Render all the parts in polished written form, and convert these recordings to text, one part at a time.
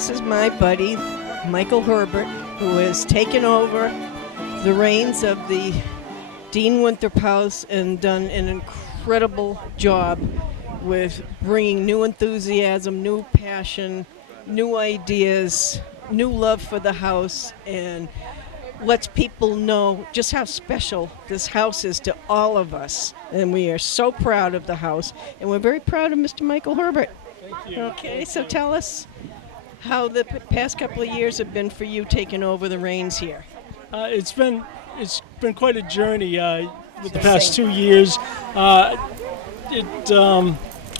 this is my buddy, Michael Herbert, who has taken over the reins of the Deane Winthrop House and done an incredible job with bringing new enthusiasm, new passion, new ideas, new love for the house, and lets people know just how special this house is to all of us. And we are so proud of the house, and we're very proud of Mr. Michael Herbert. Thank you. Okay, so tell us how the past couple of years have been for you taking over the reins here. It's been quite a journey with the past 2 years.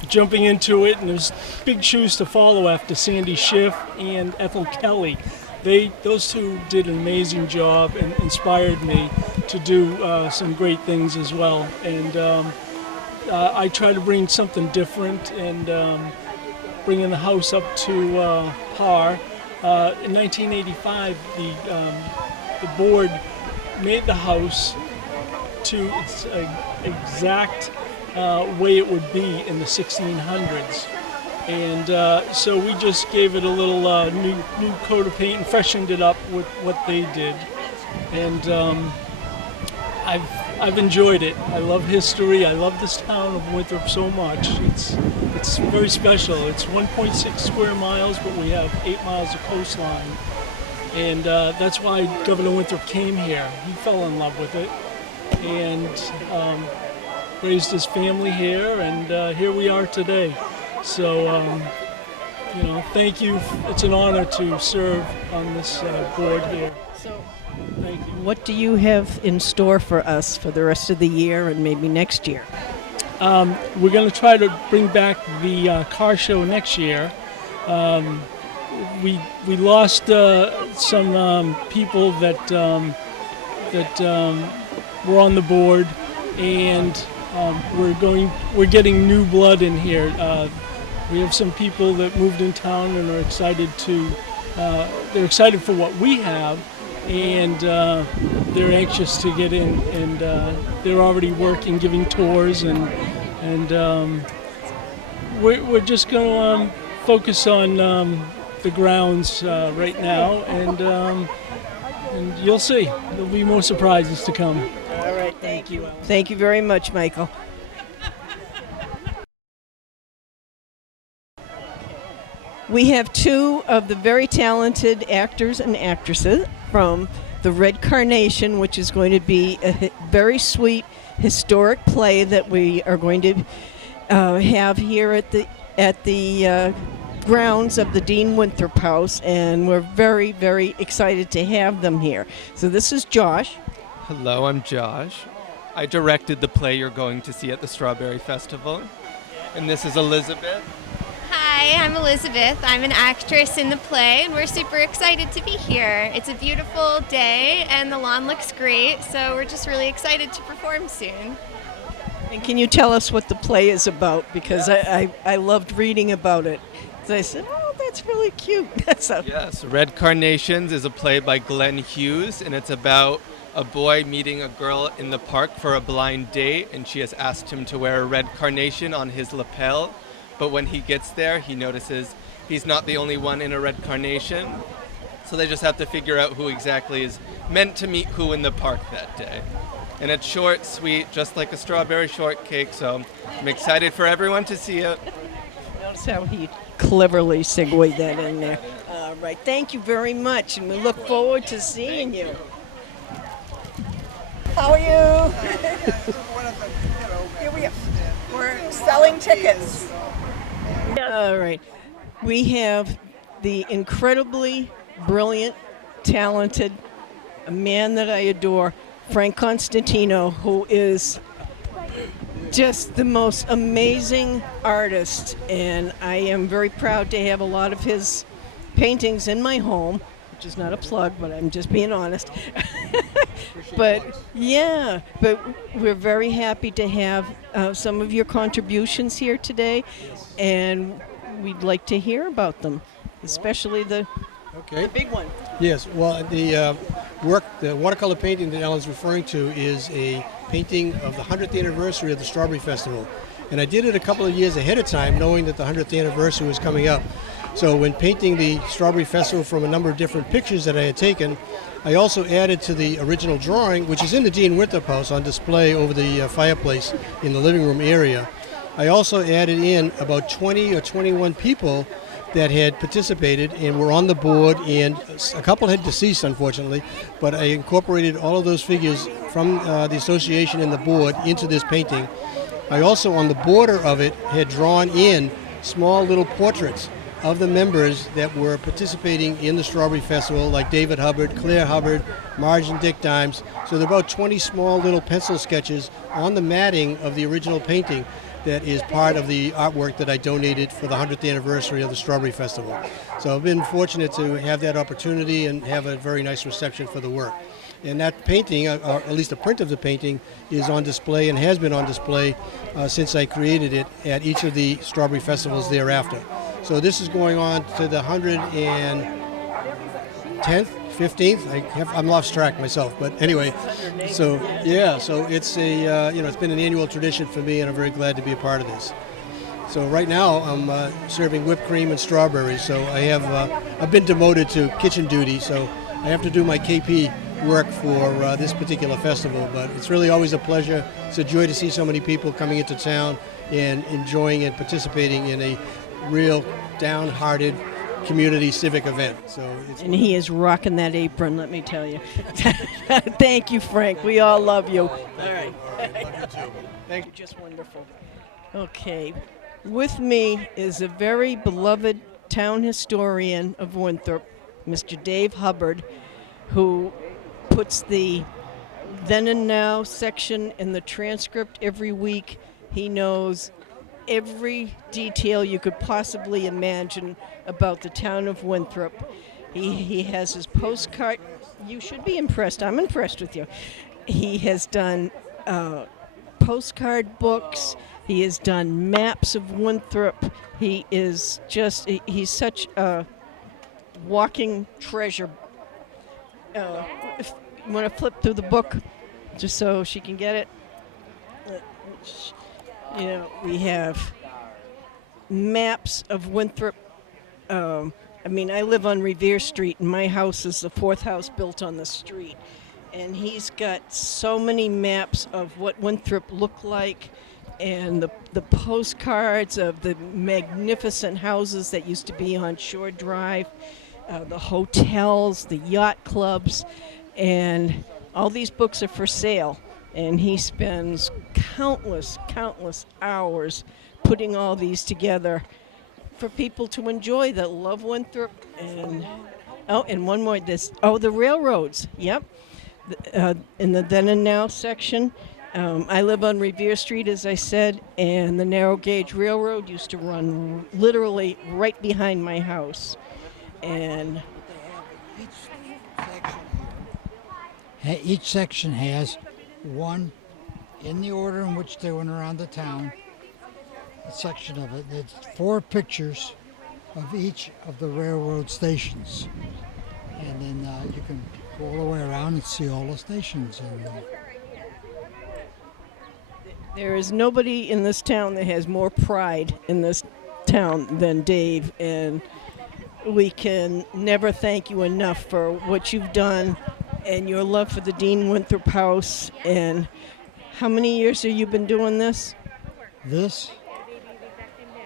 Jumping into it, and there's big shoes to follow after Sandy Schiff and Ethel Kelly. Those two did an amazing job and inspired me to do some great things as well. And I try to bring something different and bringing the house up to par. In 1985, the board made the house to its exact way it would be in the 1600s. And so we just gave it a little new coat of paint and freshened it up with what they did. And I've enjoyed it. I love history. I love this town of Winthrop so much. It's very special. It's 1.6 square miles, but we have 8 miles of coastline. And that's why Governor Winthrop came here. He fell in love with it and raised his family here, and here we are today. So, thank you. It's an honor to serve on this board here. So, Thank you. what do you have in store for us for the rest of the year and maybe next year? We're going to try to bring back the car show next year. We lost some people that were on the board, and we're getting new blood in here. We have some people that moved in town and are excited they're excited for what we have, and they're anxious to get in, and they're already working, giving tours, and we're just going to focus on the grounds right now, and you'll see. There'll be more surprises to come. All right, thank you. Thank you very much, Michael. We have two of the very talented actors and actresses from the Red Carnation, which is going to be a very sweet historic play that we are going to have here at the grounds of the Deane Winthrop House, and we're very, very excited to have them here. So this is Josh. Hello, I'm Josh. I directed the play you're going to see at the Strawberry Festival. And this is Elizabeth. Hi, I'm Elizabeth. I'm an actress in the play, and we're super excited to be here. It's a beautiful day, and the lawn looks great, so we're just really excited to perform soon. And can you tell us what the play is about? Because I loved reading about it. So I said, oh, that's really cute. Yes, Red Carnations is a play by Glenn Hughes, and it's about a boy meeting a girl in the park for a blind date, and she has asked him to wear a red carnation on his lapel. But when he gets there, he notices he's not the only one in a red carnation. So they just have to figure out who exactly is meant to meet who in the park that day. And it's short, sweet, just like a strawberry shortcake, so I'm excited for everyone to see it. Notice how he cleverly segued that in there. All right, thank you very much, and we look forward to seeing you. How are you? Here we are. We're selling tickets. All right. We have the incredibly brilliant, talented, a man that I adore, Frank Costantino, who is just the most amazing artist. And I am very proud to have a lot of his paintings in my home, which is not a plug, but I'm just being honest. But we're very happy to have some of your contributions here today, and we'd like to hear about them, especially the big one. Yes, well, the watercolor painting that Alan's referring to is a painting of the 100th anniversary of the Strawberry Festival. And I did it a couple of years ahead of time, knowing that the 100th anniversary was coming up. So when painting the Strawberry Festival from a number of different pictures that I had taken, I also added to the original drawing, which is in the Deane Winthrop House on display over the fireplace in the living room area. I also added in about 20 or 21 people that had participated and were on the board, and a couple had deceased, unfortunately, but I incorporated all of those figures from the association and the board into this painting. I also, on the border of it, had drawn in small little portraits of the members that were participating in the Strawberry Festival, like David Hubbard, Claire Hubbard, Marge and Dick Dimes. So there are about 20 small little pencil sketches on the matting of the original painting that is part of the artwork that I donated for the 100th anniversary of the Strawberry Festival. So I've been fortunate to have that opportunity and have a very nice reception for the work. And that painting, or at least a print of the painting, is on display and has been on display since I created it at each of the Strawberry Festivals thereafter. So this is going on to the 110th, 15th. I'm lost track myself, but anyway. So yeah, so it's a it's been an annual tradition for me, and I'm very glad to be a part of this. So right now I'm serving whipped cream and strawberries. So I've been demoted to kitchen duty, so I have to do my KP work for this particular festival. But it's really always a pleasure. It's a joy to see so many people coming into town and enjoying and participating in a real downhearted community civic event. And he is rocking that apron, let me tell you. Thank you, Frank. We all love you. All right. Love you too. Thank you. Just wonderful. Okay. With me is a very beloved town historian of Winthrop, Mr. Dave Hubbard, who puts the then and now section in the transcript every week. He knows every detail you could possibly imagine about the town of Winthrop. He has his postcard. You should be impressed. I'm impressed with you. He has done postcard books. He has done maps of Winthrop. He's such a walking treasure. If you want to flip through the book just so she can get it. We have maps of Winthrop. I live on Revere Street, and my house is the fourth house built on the street. And he's got so many maps of what Winthrop looked like, and the postcards of the magnificent houses that used to be on Shore Drive, the hotels, the yacht clubs, and all these books are for sale. And he spends countless hours putting all these together for people to enjoy that love Winthrop. And one more, the railroads. Yep. In the then and now section. I live on Revere Street, as I said, and the narrow gauge railroad used to run literally right behind my house. And each section has one, in the order in which they went around the town, a section of it. It's 4 pictures of each of the railroad stations. And then you can go all the way around and see all the stations. There is nobody in this town that has more pride in this town than Dave, and we can never thank you enough for what you've done and your love for the Deane Winthrop House. And how many years have you been doing this? This?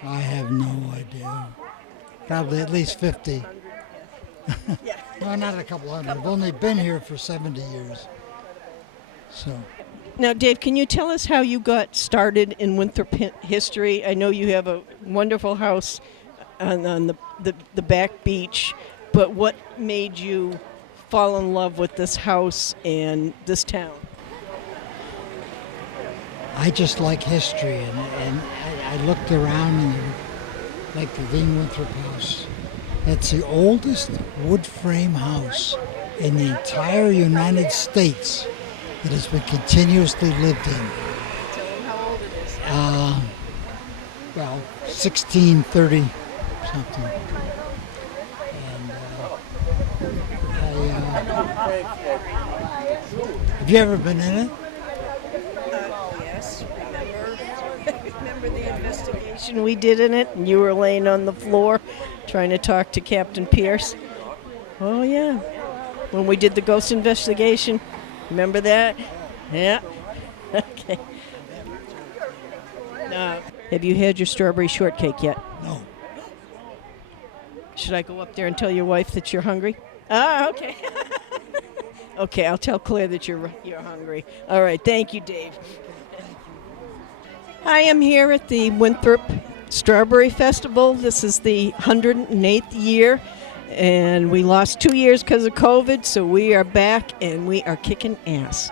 I have no idea. Probably at least 50. No, not a couple hundred. I've only been here for 70 years. So. Now, Dave, can you tell us how you got started in Winthrop history? I know you have a wonderful house on the back beach, but what made you fall in love with this house and this town? I just like history, and I looked around and like the Deane Winthrop House. It's the oldest wood frame house in the entire United States that has been continuously lived in. Tell them how old it is. 1630 something. Have you ever been in it? Yes. Remember the investigation? investigation we did in it, and you were laying on the floor trying to talk to Captain Pierce. Oh, yeah. When we did the ghost investigation. Remember that? Yeah. Okay. Have you had your strawberry shortcake yet? No. Should I go up there and tell your wife that you're hungry? Ah, okay. Okay, I'll tell Claire that you're hungry. All right, thank you, Dave. I am here at the Winthrop Strawberry Festival. This is the 108th year, and we lost 2 years because of COVID, so we are back, and we are kicking ass.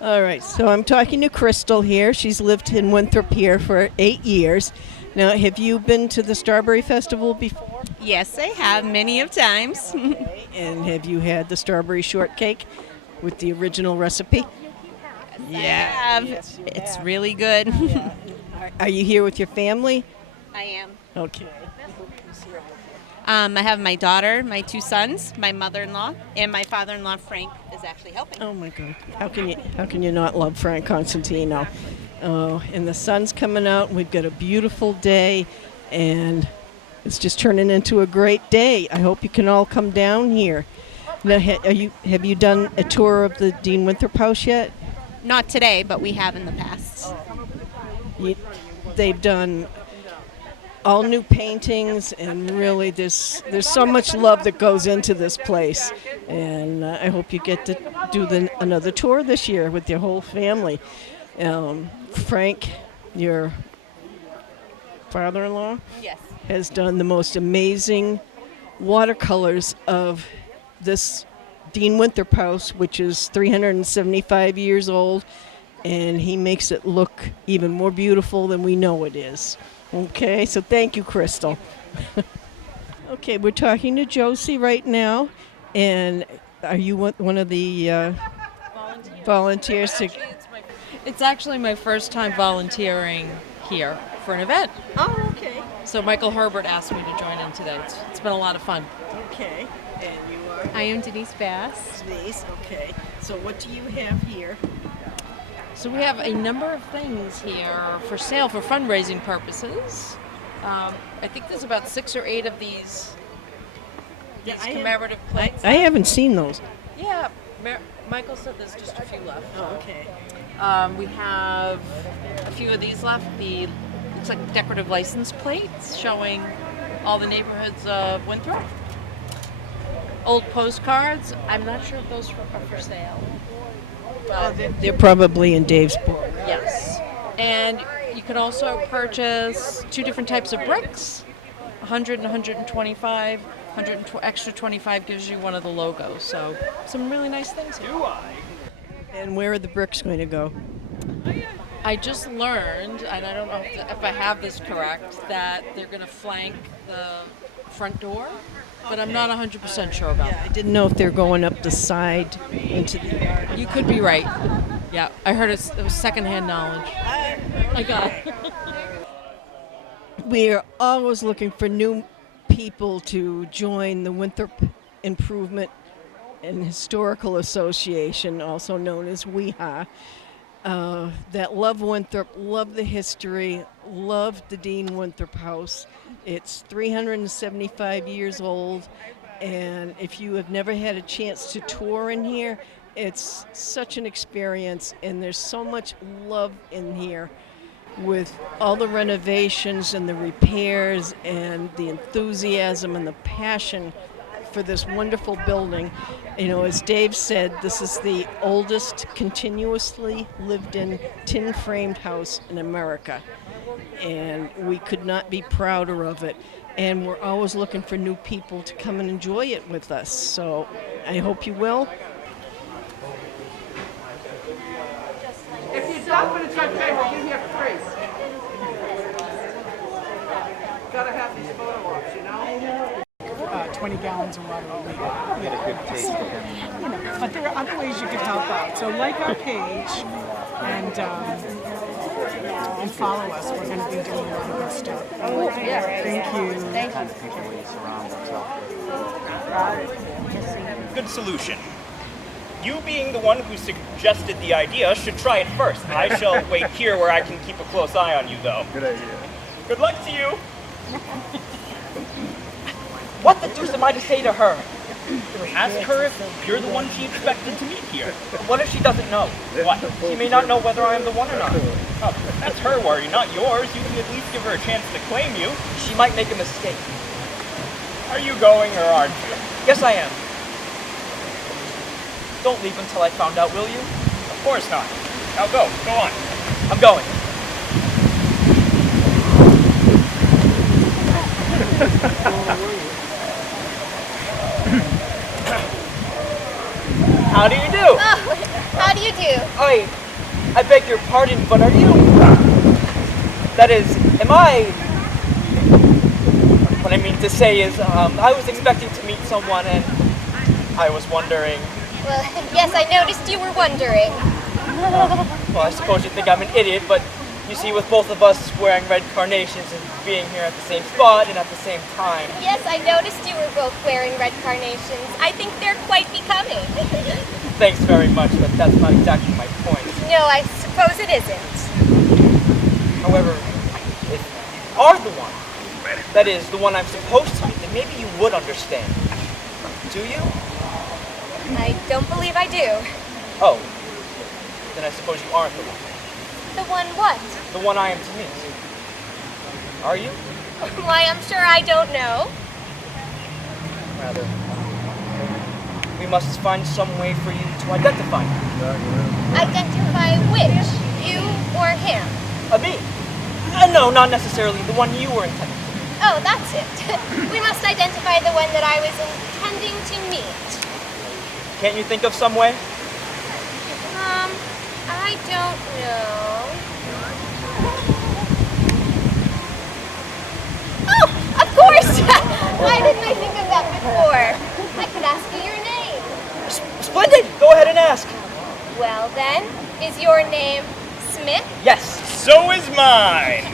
All right, so I'm talking to Crystal here. She's lived in Winthrop here for 8 years. Now, have you been to the Strawberry Festival before? Yes, I have many of times. And have you had the strawberry shortcake with the original recipe? Yes, it's really good. Are you here with your family? I am. Okay. I have my daughter, my 2 sons, my mother-in-law, and my father-in-law Frank is actually helping. Oh my God! How can you not love Frank Costantino? Oh, and the sun's coming out. We've got a beautiful day, and it's just turning into a great day. I hope you can all come down here. Now, have you done a tour of the Deane Winthrop House yet? Not today, but we have in the past. They've done all new paintings, and really there's so much love that goes into this place. And I hope you get to do another tour this year with your whole family. Frank, your father-in-law, Yes. has done the most amazing watercolors of this Deane Winthrop House, which is 375 years old, and he makes it look even more beautiful than we know it is. Okay, so thank you, Crystal. Okay, we're talking to Josie right now, and are you one of the volunteers to... It's actually my first time volunteering here for an event. Oh, okay. So Michael Herbert asked me to join in today. It's been a lot of fun. Okay, and you are... I am Denise Bass. Denise, okay. So what do you have here? So we have a number of things here for sale for fundraising purposes. I think there's about 6 or 8 of these commemorative plates. I haven't seen those. Yeah, Michael said there's just a few left. Oh, okay. We have a few of these left. Looks like decorative license plates showing all the neighborhoods of Winthrop. Old postcards. I'm not sure if those are for sale. But They're probably in Dave's book. yes. And you can also purchase 2 different types of bricks, 100 and 125. Extra 25 gives you one of the logos. So some really nice things here. And where are the bricks going to go? I just learned, and I don't know if I have this correct, that they're going to flank the front door, but I'm not 100% sure about I didn't know if they're going up the side into the yard. that. You could be right. Yeah, I heard it was secondhand knowledge. I got it. We are always looking for new people to join the Winthrop Improvement and Historical Association, also known as WIHA, that love Winthrop, love the history, love the Deane Winthrop House. It's 375 years old, and if you have never had a chance to tour in here, it's such an experience, and there's so much love in here with all the renovations and the repairs and the enthusiasm and the passion for this wonderful building. You know, as Dave said, this is the oldest continuously lived in tin framed house in America, and we could not be prouder of it. And we're always looking for new people to come and enjoy it with us, so I hope you will. If you dump it, it's okay. We'll give you a free. Gotta have these photo ops, you know? 20 gallons of water a week. Yeah. But there are other ways you could help out. So like our page and follow us. We're going to be doing a lot of good stuff. Oh, yeah. Thank you. Thank you. Good solution. You being the one who suggested the idea should try it first. I shall wait here where I can keep a close eye on you, though. Good idea. Good luck to you. What the deuce am I to say to her? Ask her if you're the one she expected to meet here. What if she doesn't know? What? She may not know whether I am the one or not. Oh, that's her worry, not yours. You can at least give her a chance to claim you. She might make a mistake. Are you going or aren't you? Yes, I am. Don't leave until I found out, will you? Of course not. Now go. Go on. I'm going. How do you do? Oh, how do you do? I beg your pardon, but are you... That is, am I... What I mean to say is, I was expecting to meet someone and I was wondering... Well, yes, I noticed you were wondering. Well, I suppose you think I'm an idiot, but you see, with both of us wearing red carnations and being here at the same spot and at the same time... Yes, I noticed you were both wearing red carnations. I think they're quite becoming. Thanks very much, but that's not exactly my point. No, I suppose it isn't. However, if you are the one, that is, the one I'm supposed to meet, then maybe you would understand. Do you? I don't believe I do. Oh, then I suppose you aren't the one. The one what? The one I am to meet. Are you? Why, I'm sure I don't know. Rather, we must find some way for you to identify me. Identify which? You or him? Me? No, not necessarily. The one you were intending to meet. Oh, that's it. We must identify the one that I was intending to meet. Can't you think of some way? I don't know. Oh, of course! Why didn't I think of that before? I could ask you your name. Splendid! Go ahead and ask. Well then, is your name Smith? Yes. So is mine.